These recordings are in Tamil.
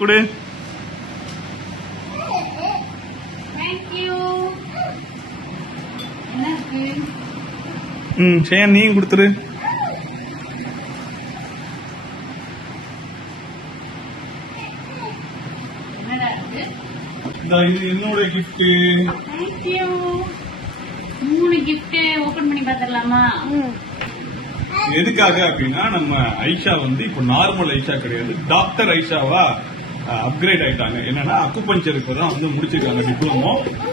கொடு. ம் சேன் நீயும் கொடுத்துரு. என்னடா தேங்க்யூ மூணு கிஃப்ட் ஓபன் பண்ணி பாத்துடலாமா எதுக்காக அப்படின்னா நம்ம ஐஷா வந்து இப்போ நார்மல் ஐஷா கிடையாது. டாக்டர் ஐஷாவா அப்கிரேட் ஆயிட்டாங்க. என்னன்னா அக்குபஞ்சர் இப்பதான் வந்து முடிச்சிருக்காங்க டிப்ளமோ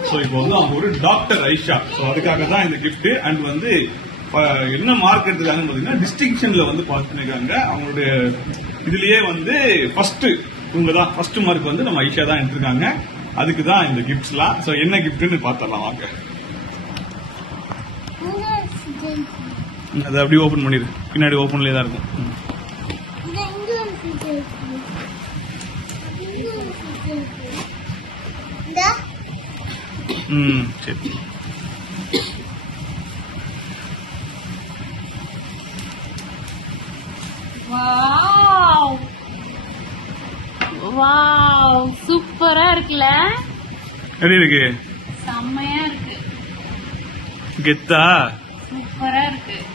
சோ இப்போ வந்து அவங்க ஒரு டாக்டர் ஐஷா சோ அதுக்காக தான் இந்த gift. அண்ட் வந்து என்ன மார்க் எடுத்துக்காங்கன்னு பாத்தீங்கன்னா டிஸ்டிங்ஷன்ல வந்து பாஸ் பண்ணிருக்காங்க. அவங்களுடைய இதுலயே வந்து ஃபர்ஸ்ட் இவங்க தான் ஃபர்ஸ்ட் மார்க் வந்து நம்ம ஐஷா தான் எடுத்திருக்காங்க. அதுக்கு தான் இந்த கிஃப்ட்ஸ்லாம் சோ என்ன கிஃப்ட்னு பார்த்தரலாம் வாங்க. அதை அப்படியே ஓபன் பண்ணிடு. பின்னாடி ஓபன்லயே தான் இருக்கும். ம். சரி. வாவ். வாவ். சூப்பரா இருக்குல்ல? எப்படி இருக்கு? செம்மையா இருக்கு. கெத்தா? சூப்பரா இருக்கு.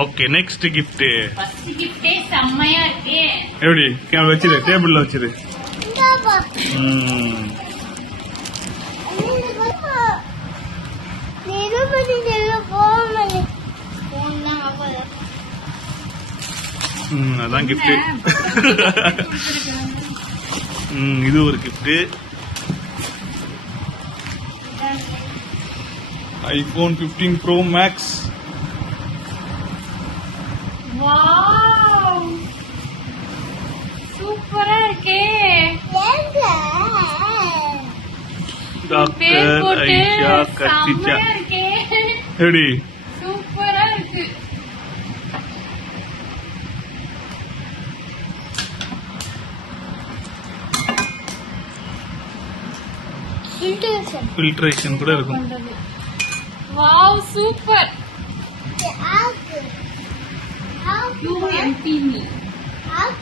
ஓகே நெக்ஸ்ட் கிஃப்ட் ஃபர்ஸ்ட் கிஃப்டே செம்மையா இருக்கே. எப்படி? வச்சிரு டேபிள்ல வச்சிரு. ம். ம், அதான் கிஃப்ட் ம் இது ஒரு gift iPhone 15 pro max wow சூப்பரா இருக்கே. டாக்டர் ஐஷா இருக்கே. எப்படி சூப்பரா இருக்கு. ஃபில்ட்ரேஷன் கூட இருக்கும். Wow super. யூ எம்பி மீ வாவ்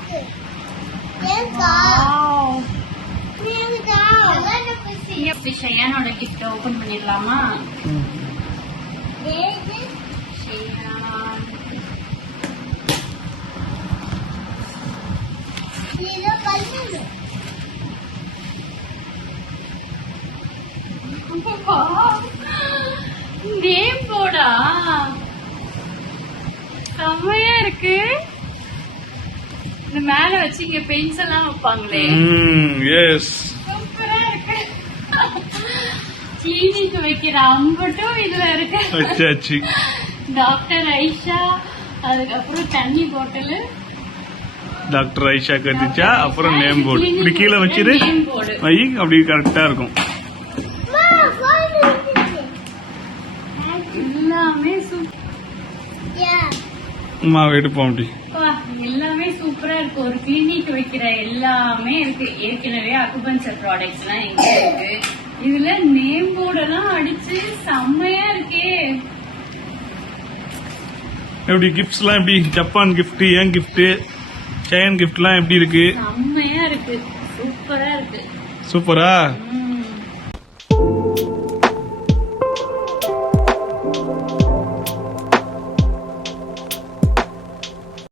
ஷயானோட கிஃப்ட் ஓபன் பண்ணிடலாமா ஷயான் நேம் போடா. செம்மையா இருக்கு. இந்த மேல வச்சு இங்க எல்லாம் வைப்பாங்களே. ம் எஸ் சூப்பரா இருக்கு. கிளினிக் வைக்கிற அம்பட்டும் இதுல இருக்கு. வச்சாச்சு டாக்டர் ஐஷா அதுக்கப்புறம் தண்ணி பாட்டில். டாக்டர் ஐஷா கத்திச்சா அப்புறம் நேம் போர்டு இப்படி கீழே வச்சிரு. நேம் போர்டு வை அப்படி கரெக்டா இருக்கும். எல்லாமே சூப்பர் அம்மா எடுப்போம் அப்படி. அப்பா, எல்லாமே சூப்பரா இருக்கு. ஒரு கிளினிக் வைக்கிற எல்லாமே இருக்கு. ஏற்கனவே அக்குபஞ்சர் ப்ராடக்ட்ஸ் எல்லாம் எங்க இருக்கு. இதுல நேம் போர்டெல்லாம் அடிச்சு செம்மையா இருக்கே. எப்படி கிஃப்ட்ஸ்லாம் எப்படி? ஜப்பான் gift ஏன் gift? சைன் கிஃப்ட்லாம் எப்படி இருக்கு? செம்மையா இருக்கு. சூப்பரா இருக்கு. சூப்பரா.